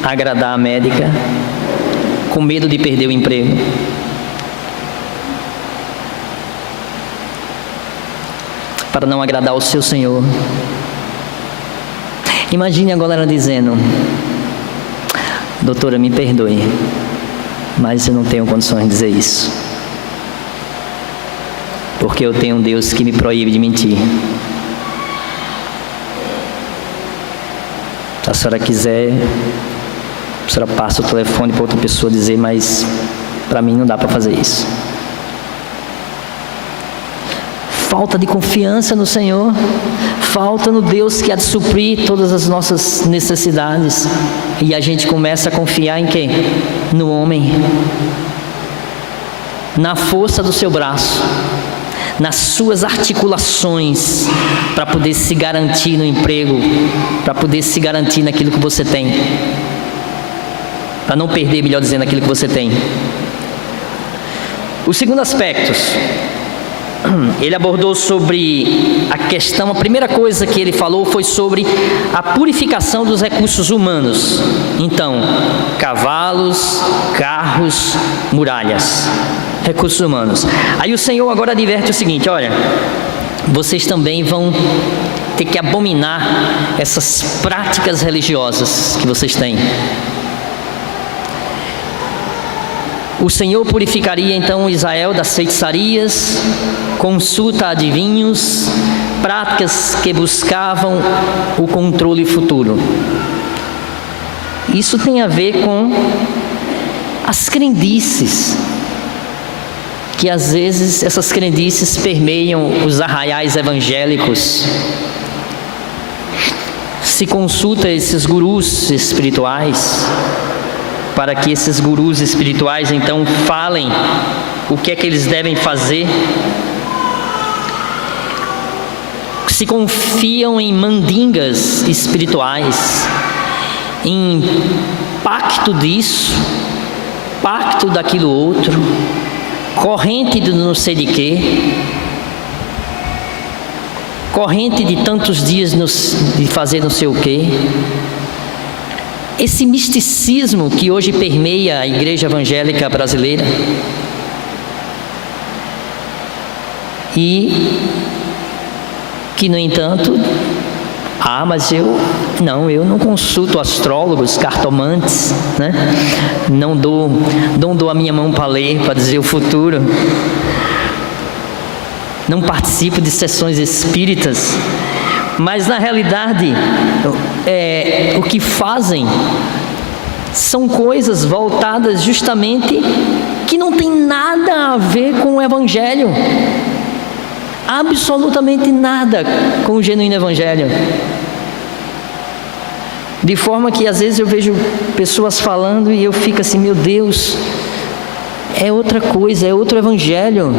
agradar a médica, com medo de perder o emprego, para não agradar o seu Senhor. Imagine agora ela dizendo: doutora, me perdoe, mas eu não tenho condições de dizer isso, porque eu tenho um Deus que me proíbe de mentir. Se a senhora quiser, a senhora passa o telefone para outra pessoa dizer, mas para mim não dá para fazer isso. Falta de confiança no Senhor, falta no Deus que há de suprir todas as nossas necessidades, e a gente começa a confiar em quem? No homem, na força do seu braço, nas suas articulações, para poder se garantir no emprego, para poder se garantir naquilo que você tem, para não perder, melhor dizendo, aquilo que você tem. O segundo aspecto, ele abordou sobre a questão, a primeira coisa que ele falou foi sobre a purificação dos recursos humanos. Então, cavalos, carros, muralhas, recursos humanos. Aí o Senhor agora adverte o seguinte: olha, vocês também vão ter que abominar essas práticas religiosas que vocês têm. O Senhor purificaria então Israel das feitiçarias, consulta a adivinhos, práticas que buscavam o controle futuro. Isso tem a ver com as crendices, que às vezes essas crendices permeiam os arraiais evangélicos. Se consulta esses gurus espirituais, para que esses gurus espirituais então falem o que é que eles devem fazer. Se confiam em mandingas espirituais, em pacto disso, pacto daquilo outro, corrente de não sei de quê, corrente de tantos dias de fazer não sei o quê. Esse misticismo que hoje permeia a igreja evangélica brasileira, e que, no entanto, mas eu não consulto astrólogos, cartomantes, né? Não dou a minha mão para ler, para dizer o futuro, não participo de sessões espíritas. Mas na realidade, o que fazem são coisas voltadas justamente que não tem nada a ver com o Evangelho, absolutamente nada com o genuíno Evangelho. De forma que às vezes eu vejo pessoas falando e eu fico assim: meu Deus, é outra coisa, é outro Evangelho,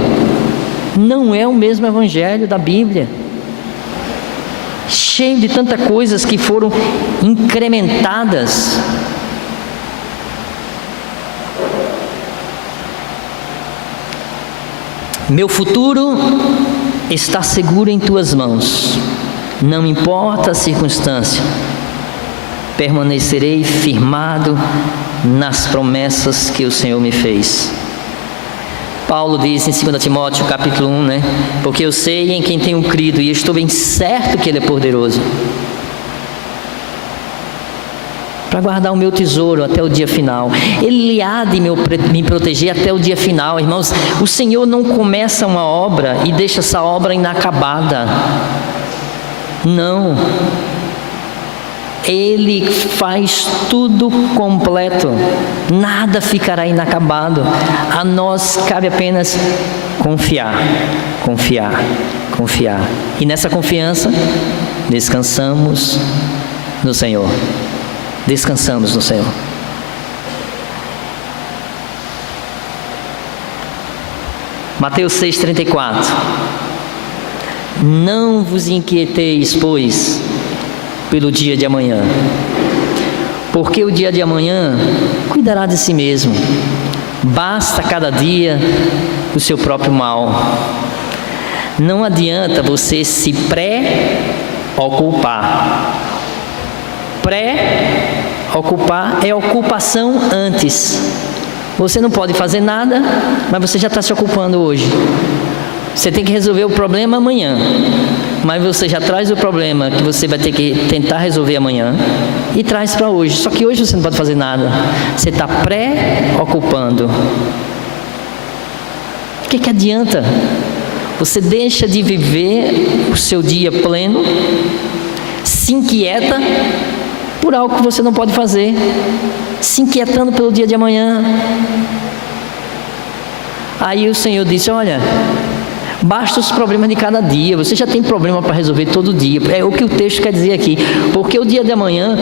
não é o mesmo Evangelho da Bíblia, cheio de tantas coisas que foram incrementadas. Meu futuro está seguro em tuas mãos, não importa a circunstância, permanecerei firmado nas promessas que o Senhor me fez. Paulo diz em 2 Timóteo capítulo 1, né? Porque eu sei em quem tenho crido e estou bem certo que Ele é poderoso para guardar o meu tesouro até o dia final. Ele há de me proteger até o dia final. Irmãos, o Senhor não começa uma obra e deixa essa obra inacabada. Não. Ele faz tudo completo, nada ficará inacabado. A nós cabe apenas confiar. E nessa confiança, descansamos no Senhor. Descansamos no Senhor. Mateus 6,34. Não vos inquieteis, pois, pelo dia de amanhã, porque o dia de amanhã cuidará de si mesmo. Basta cada dia o seu próprio mal. Não adianta você se pré-ocupar. Pré-ocupar é ocupação antes. Você não pode fazer nada, mas você já está se ocupando hoje. Você tem que resolver o problema amanhã, mas você já traz o problema que você vai ter que tentar resolver amanhã e traz para hoje. Só que hoje você não pode fazer nada. Você está pré-ocupando. O que adianta? Você deixa de viver o seu dia pleno, se inquieta por algo que você não pode fazer, se inquietando pelo dia de amanhã. Aí o Senhor disse: olha, basta os problemas de cada dia, você já tem problema para resolver todo dia. É o que o texto quer dizer aqui, porque o dia de amanhã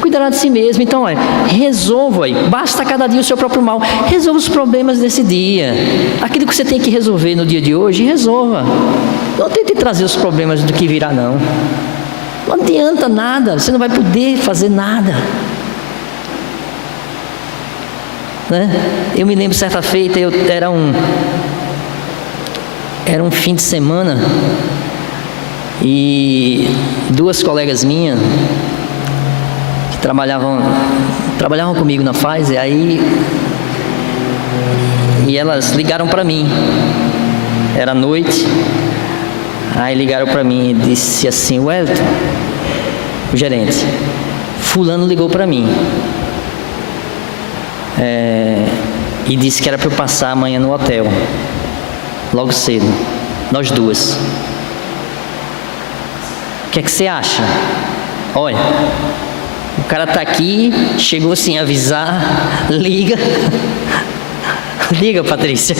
cuidará de si mesmo. Então, olha, resolva aí, basta cada dia o seu próprio mal. Resolva os problemas desse dia. Aquilo que você tem que resolver no dia de hoje, resolva. Não tente trazer os problemas do que virá, não. Não adianta nada, você não vai poder fazer nada. Né? Eu me lembro, certa feita, era um fim de semana e duas colegas minhas que trabalhavam comigo na Pfizer, e elas ligaram para mim. Era noite, aí ligaram para mim e disse assim: Wellington, o gerente, fulano ligou para mim e disse que era para eu passar amanhã no hotel, logo cedo, nós duas. O que é que você acha? Olha, o cara está aqui, chegou sem avisar, liga. Liga, Patrícia.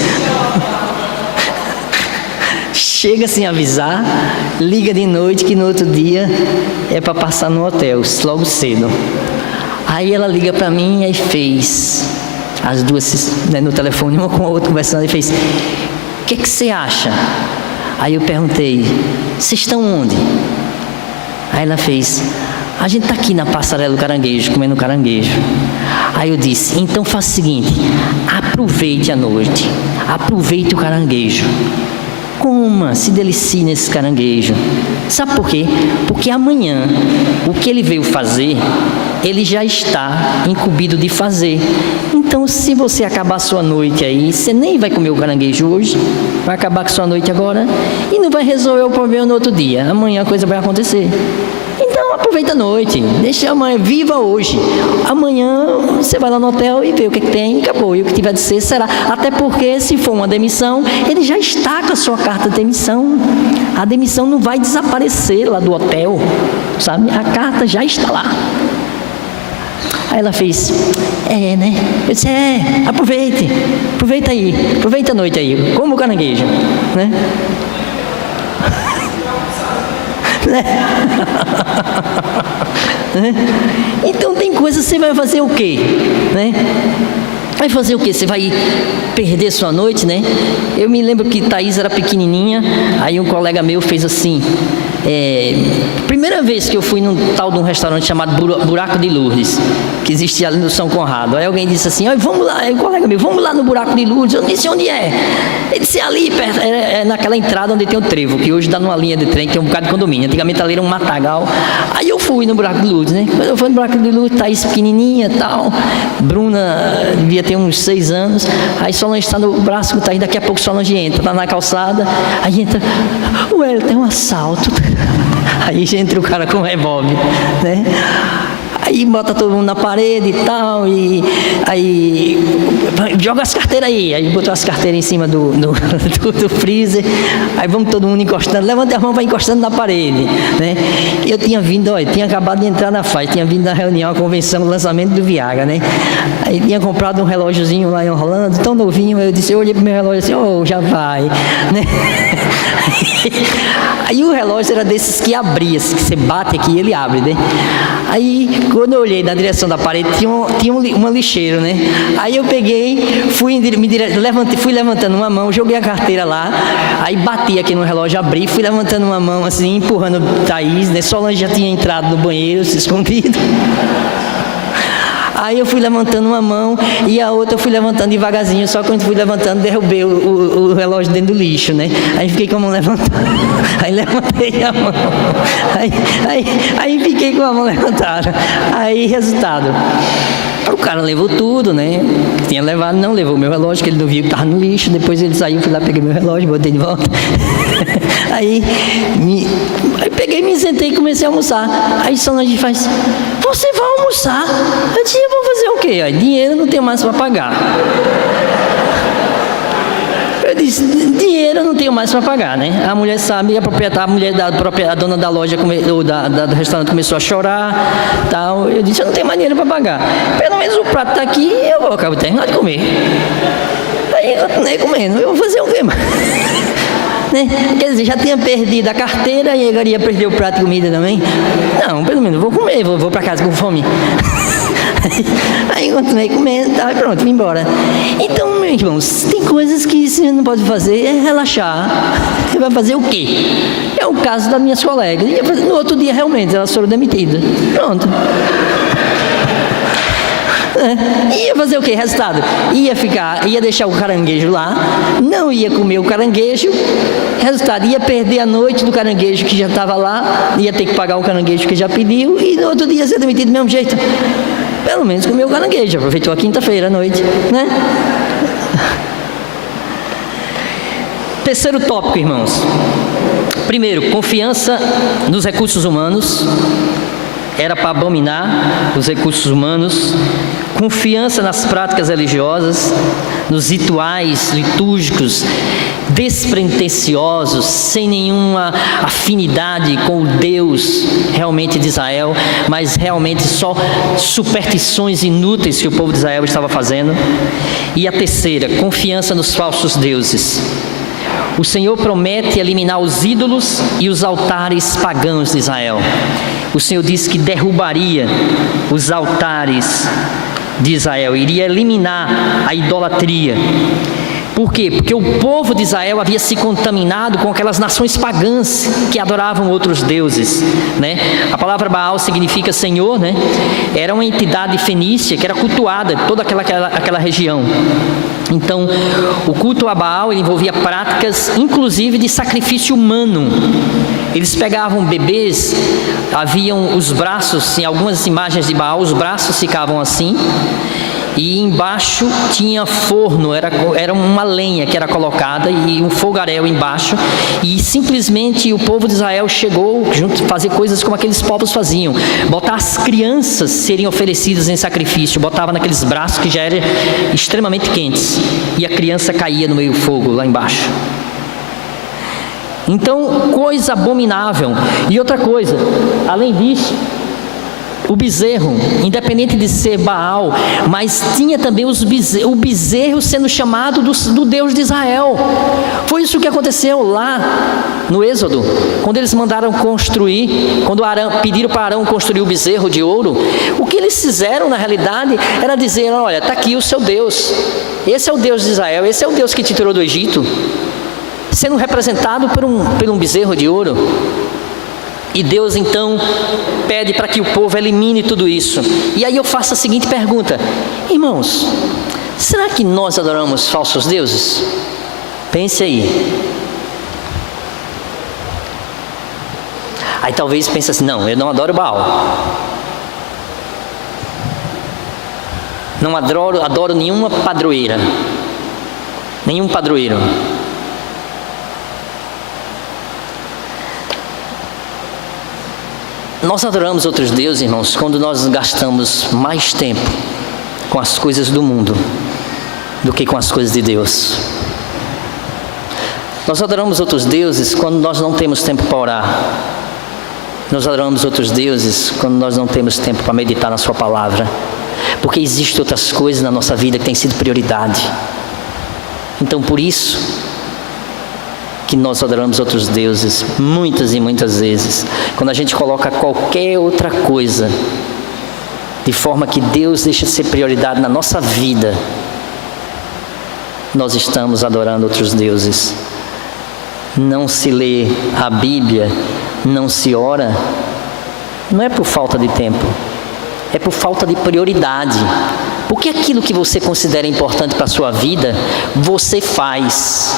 Chega sem avisar, liga de noite, que no outro dia é para passar no hotel, logo cedo. Aí ela liga para mim e fez, as duas, né, no telefone, uma com a outra conversando, e fez: o que você acha? Aí eu perguntei: vocês estão onde? Aí ela fez: a gente está aqui na passarela do caranguejo, comendo caranguejo. Aí eu disse: então faça o seguinte, aproveite a noite, aproveite o caranguejo, coma, se delicie nesse caranguejo. Sabe por quê? Porque amanhã, o que ele veio fazer, ele já está incumbido de fazer. Então, se você acabar a sua noite aí, você nem vai comer o caranguejo hoje, vai acabar com a sua noite agora e não vai resolver o problema no outro dia. Amanhã a coisa vai acontecer. Então, aproveita a noite, deixa amanhã, viva hoje. Amanhã você vai lá no hotel e vê o que tem e acabou. E o que tiver de ser, será. Até porque, se for uma demissão, ele já está com a sua carta de demissão. A demissão não vai desaparecer lá do hotel, sabe? A carta já está lá. Aí ela fez: né? Eu disse: aproveita aí, aproveita a noite aí, como o caranguejo, né? Então tem coisas, você vai fazer o quê, né? Vai fazer o quê? Você vai perder sua noite, né? Eu me lembro que Thaís era pequenininha, aí um colega meu fez assim, primeira vez que eu fui num tal de um restaurante chamado Buraco de Lourdes, que existia ali no São Conrado. Aí alguém disse assim: vamos lá, um colega meu, vamos lá no Buraco de Lourdes. Eu disse: onde é? Ele disse: ali perto, naquela entrada onde tem o trevo, que hoje dá numa linha de trem, que é um bocado de condomínio. Antigamente ali era um matagal. Aí eu fui no Buraco de Lourdes, né? Quando eu fui no Buraco de Lourdes, Thaís pequenininha e tal, Bruna devia ter uns 6 anos. Aí Solange está no braço com Thaís, daqui a pouco Solange entra, está na calçada, aí entra: ué, tem um assalto. Aí já entra o cara com um revólver, né? Aí bota todo mundo na parede e tal, e aí joga as carteiras aí botou as carteiras em cima do freezer, aí vamos todo mundo encostando, levanta a mão, vai encostando na parede, né? E eu tinha vindo, tinha acabado de entrar na FAI, tinha vindo na reunião, a convenção, o lançamento do Viagra, né? Aí tinha comprado um relógiozinho lá em Orlando, tão novinho, eu olhei pro meu relógio assim: já vai, né? Aí o relógio era desses que abria, que você bate aqui e ele abre, né? Aí Quando eu olhei na direção da parede, tinha uma lixeira, né? Aí eu peguei, fui levantando uma mão, joguei a carteira lá, aí bati aqui no relógio, abri, fui levantando uma mão assim, empurrando Thaís, né? Solange já tinha entrado no banheiro, se escondido. Aí eu fui levantando uma mão e a outra eu fui levantando devagarzinho, só que quando fui levantando, derrubei o relógio dentro do lixo, né? Aí fiquei com a mão levantada, aí levantei a mão, aí fiquei com a mão levantada. Aí, resultado, o cara levou tudo, né? Tinha levado, não levou meu relógio, que ele não viu que estava no lixo. Depois ele saiu, fui lá, peguei meu relógio, botei de volta. Aí peguei, me sentei e comecei a almoçar. Aí Solange faz: você vai almoçar? Eu disse: eu vou fazer o quê? Aí, dinheiro não tenho mais para pagar. Eu disse: dinheiro eu não tenho mais para pagar, né? A mulher sabe, a dona da loja, do restaurante começou a chorar, tal. Eu disse: eu não tenho mais dinheiro para pagar. Pelo menos o prato está aqui, eu acabo de terminar de comer. Aí eu continuei comendo. Eu vou fazer o quê, mano? Né? Quer dizer, já tinha perdido a carteira e agora ia perder o prato de comida também. Não, pelo menos vou comer, vou para casa com fome. Aí continuei comendo, tá, e pronto, vim embora. Então, meus irmãos, tem coisas que você não pode fazer, é relaxar. Você vai fazer o quê? É o caso das minhas colegas. No outro dia, realmente, elas foram demitidas. Pronto. Ia fazer o quê? Resultado, ia deixar o caranguejo lá, não ia comer o caranguejo. Resultado, ia perder a noite do caranguejo que já estava lá, ia ter que pagar o caranguejo que já pediu, e no outro dia ia ser demitido do mesmo jeito. Pelo menos comeu o caranguejo, aproveitou a quinta-feira à noite, né? Terceiro tópico, irmãos. Primeiro, confiança nos recursos humanos. Era para abominar os recursos humanos. Confiança nas práticas religiosas, nos rituais litúrgicos despretensiosos, sem nenhuma afinidade com o Deus realmente de Israel, mas realmente só superstições inúteis que o povo de Israel estava fazendo. E a terceira, confiança nos falsos deuses. O Senhor promete eliminar os ídolos e os altares pagãos de Israel. O Senhor disse que derrubaria os altares de Israel, iria eliminar a idolatria. Por quê? Porque o povo de Israel havia se contaminado com aquelas nações pagãs que adoravam outros deuses, né? A palavra Baal significa Senhor, né? Era uma entidade fenícia que era cultuada toda aquela região. Então, o culto a Baal envolvia práticas, inclusive de sacrifício humano. Eles pegavam bebês, haviam os braços, em algumas imagens de Baal, os braços ficavam assim, e embaixo tinha forno, era uma lenha que era colocada e um fogaréu embaixo, e simplesmente o povo de Israel chegou junto a fazer coisas como aqueles povos faziam, botar as crianças serem oferecidas em sacrifício, botava naqueles braços que já eram extremamente quentes, e a criança caía no meio do fogo lá embaixo. Então, coisa abominável. E outra coisa, além disso, o bezerro, independente de ser Baal, mas tinha também o bezerro sendo chamado do Deus de Israel. Foi isso que aconteceu lá no Êxodo, quando eles mandaram construir, quando pediram para Arão construir o bezerro de ouro. O que eles fizeram na realidade era dizer: olha, está aqui o seu Deus, esse é o Deus de Israel, esse é o Deus que te tirou do Egito, sendo representado por um bezerro de ouro. E Deus então pede para que o povo elimine tudo isso. E aí eu faço a seguinte pergunta: irmãos, será que nós adoramos falsos deuses? Pense aí. Aí talvez pense assim: não, eu não adoro Baal, não adoro nenhuma padroeira, nenhum padroeiro. Nós adoramos outros deuses, irmãos, quando nós gastamos mais tempo com as coisas do mundo do que com as coisas de Deus. Nós adoramos outros deuses quando nós não temos tempo para orar. Nós adoramos outros deuses quando nós não temos tempo para meditar na sua palavra, porque existem outras coisas na nossa vida que têm sido prioridade. Então, por isso que nós adoramos outros deuses muitas e muitas vezes. Quando a gente coloca qualquer outra coisa de forma que Deus deixa de ser prioridade na nossa vida, nós estamos adorando outros deuses. Não se lê a Bíblia, não se ora, não é por falta de tempo, é por falta de prioridade. Porque aquilo que você considera importante para a sua vida, você faz.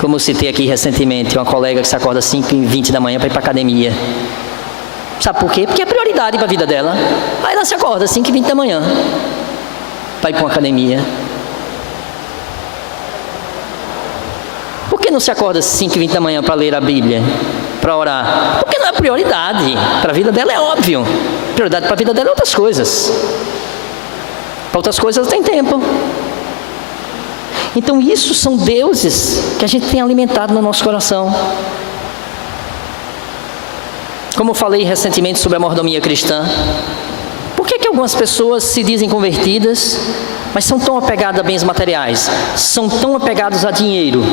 Como eu citei aqui recentemente, uma colega que se acorda às 5h20 da manhã para ir para a academia. Sabe por quê? Porque é prioridade para a vida dela. Aí ela se acorda às 5h20 da manhã para ir para uma academia. Por que não se acorda às 5h20 da manhã para ler a Bíblia, para orar? Porque não é prioridade. Para a vida dela é óbvio. Prioridade para a vida dela é outras coisas. Para outras coisas ela tem tempo. Então isso são deuses que a gente tem alimentado no nosso coração. Como eu falei recentemente sobre a mordomia cristã, por que algumas pessoas se dizem convertidas, mas são tão apegadas a bens materiais, são tão apegados a dinheiro?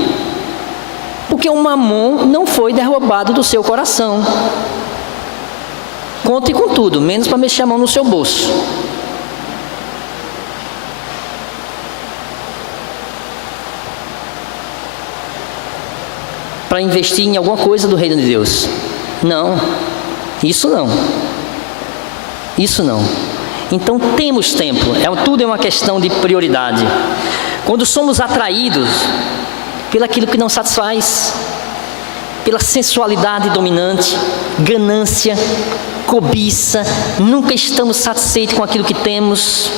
Porque o mamon não foi derrubado do seu coração. Conte com tudo, menos para mexer a mão no seu bolso. Para investir em alguma coisa do reino de Deus. Não, isso não. Isso não. Então temos tempo, tudo é uma questão de prioridade. Quando somos atraídos pelaquilo que não satisfaz, pela sensualidade dominante, ganância, cobiça, nunca estamos satisfeitos com aquilo que temos.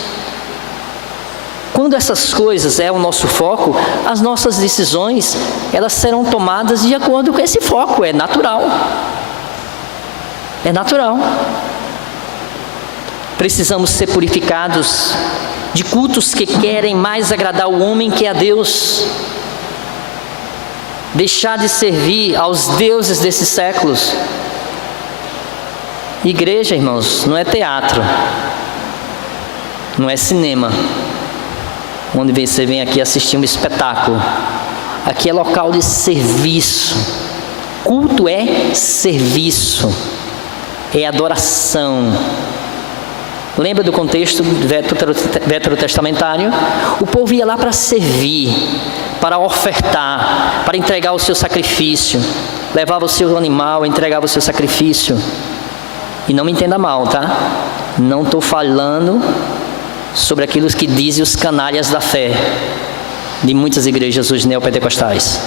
Quando essas coisas é o nosso foco, as nossas decisões, elas serão tomadas de acordo com esse foco, é natural. É natural. Precisamos ser purificados de cultos que querem mais agradar o homem que a Deus. Deixar de servir aos deuses desses séculos. Igreja, irmãos, não é teatro, não é cinema, onde você vem aqui assistir um espetáculo. Aqui é local de serviço. Culto é serviço, é adoração. Lembra do contexto veterotestamentário? O povo ia lá para servir, para ofertar, para entregar o seu sacrifício. Levava o seu animal, entregava o seu sacrifício. E não me entenda mal, tá? Não estou falando sobre aquilo que dizem os canalhas da fé de muitas igrejas hoje neopentecostais.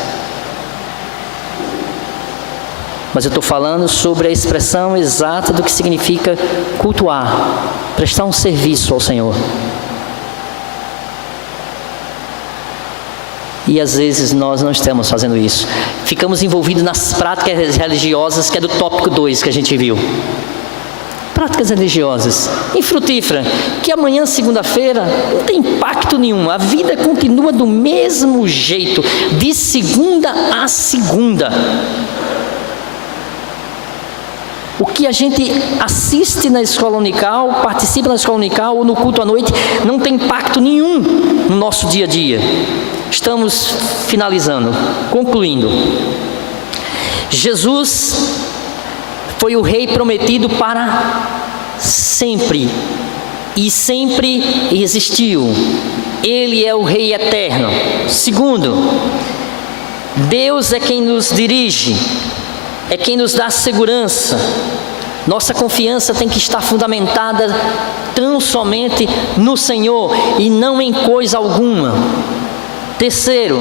Mas eu estou falando sobre a expressão exata do que significa cultuar, prestar um serviço ao Senhor. E às vezes nós não estamos fazendo isso. Ficamos envolvidos nas práticas religiosas, que é do tópico 2 que a gente viu. Práticas religiosas, infrutífera, que amanhã, segunda-feira, não tem impacto nenhum. A vida continua do mesmo jeito, de segunda a segunda. O que a gente assiste na escola unical, participa na escola unical ou no culto à noite, não tem impacto nenhum no nosso dia a dia. Estamos finalizando, concluindo. Jesus foi o rei prometido para sempre, e sempre existiu. Ele é o rei eterno. Segundo, Deus é quem nos dirige, é quem nos dá segurança. Nossa confiança tem que estar fundamentada tão somente no Senhor e não em coisa alguma. Terceiro,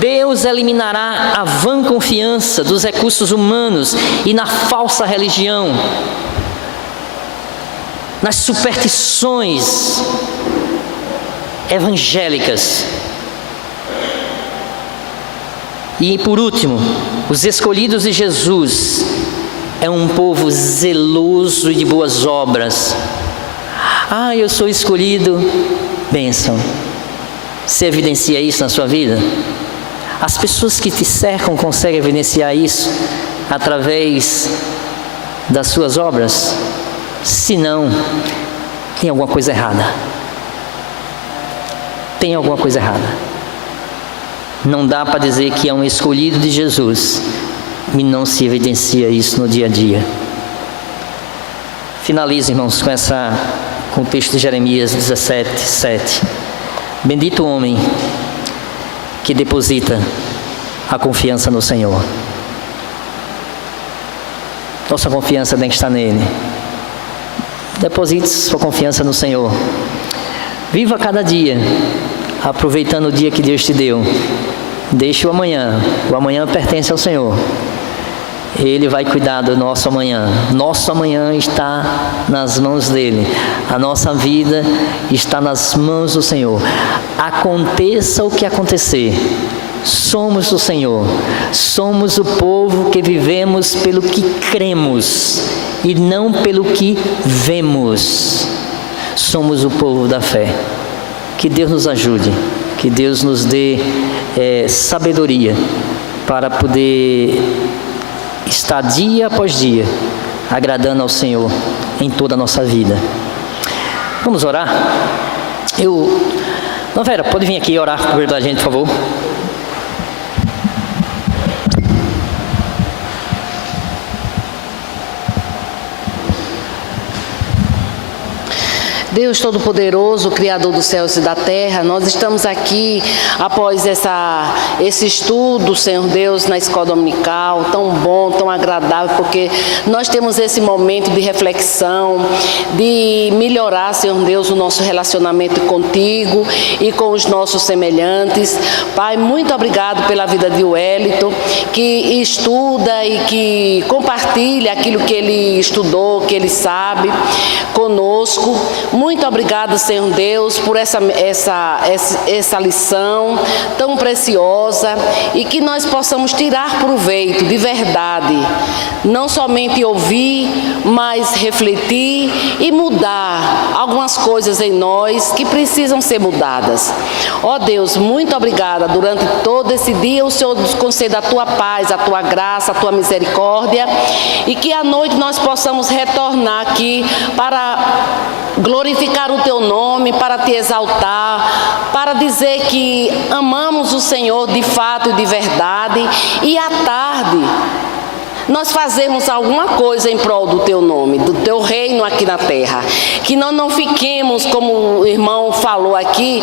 Deus eliminará a vã confiança dos recursos humanos e na falsa religião, nas superstições evangélicas. E por último, os escolhidos de Jesus é um povo zeloso e de boas obras. Ah, eu sou escolhido, bênção. Você evidencia isso na sua vida? As pessoas que te cercam conseguem evidenciar isso através das suas obras? Se não, tem alguma coisa errada. Tem alguma coisa errada. Não dá para dizer que é um escolhido de Jesus e não se evidencia isso no dia a dia. Finalizo, irmãos, com o texto de Jeremias 17, 7. Bendito o homem que deposita a confiança no Senhor. Nossa confiança tem que estar nele. Deposite sua confiança no Senhor. Viva cada dia, aproveitando o dia que Deus te deu. Deixe o amanhã pertence ao Senhor. Ele vai cuidar do nosso amanhã. Nosso amanhã está nas mãos dele. A nossa vida está nas mãos do Senhor. Aconteça o que acontecer, somos do Senhor. Somos o povo que vivemos pelo que cremos e não pelo que vemos. Somos o povo da fé. Que Deus nos ajude, que Deus nos dê sabedoria para poder estar dia após dia agradando ao Senhor em toda a nossa vida. Vamos orar? Não, Vera, pode vir aqui orar pela gente, por favor. Deus Todo-Poderoso, Criador dos céus e da terra, nós estamos aqui após esse estudo, Senhor Deus, na escola dominical, tão bom, tão agradável, porque nós temos esse momento de reflexão, de melhorar, Senhor Deus, o nosso relacionamento contigo e com os nossos semelhantes. Pai, muito obrigado pela vida de Wellington, que estuda e que compartilha aquilo que ele estudou, que ele sabe, conosco. Muito obrigado, Senhor Deus, por essa lição tão preciosa e que nós possamos tirar proveito de verdade, não somente ouvir, mas refletir e mudar algumas coisas em nós que precisam ser mudadas. Ó Deus, muito obrigada. Durante todo esse dia o Senhor nos conceda a tua paz, a tua graça, a tua misericórdia e que à noite nós possamos retornar aqui para glorificar o teu nome, para te exaltar, para dizer que amamos o Senhor de fato e de verdade, e à tarde nós fazemos alguma coisa em prol do teu nome, do teu reino aqui na terra. Que nós não fiquemos, como o irmão falou aqui,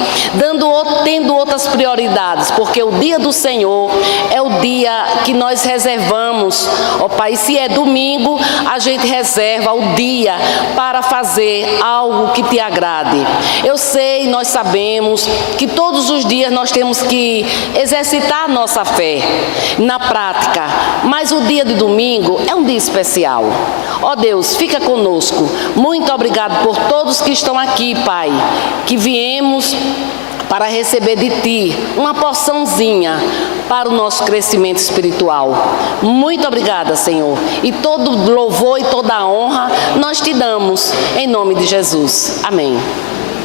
tendo outras prioridades, porque o dia do Senhor é o dia que nós reservamos. Ó Pai, se é domingo, a gente reserva o dia para fazer algo que te agrade. Eu sei, nós sabemos que todos os dias nós temos que exercitar nossa fé na prática, mas o dia de domingo é um dia especial. Ó Deus, fica conosco. Muito obrigado por todos que estão aqui, Pai, que viemos para receber de Ti uma porçãozinha para o nosso crescimento espiritual. Muito obrigada, Senhor. E todo louvor e toda a honra nós te damos, em nome de Jesus. Amém.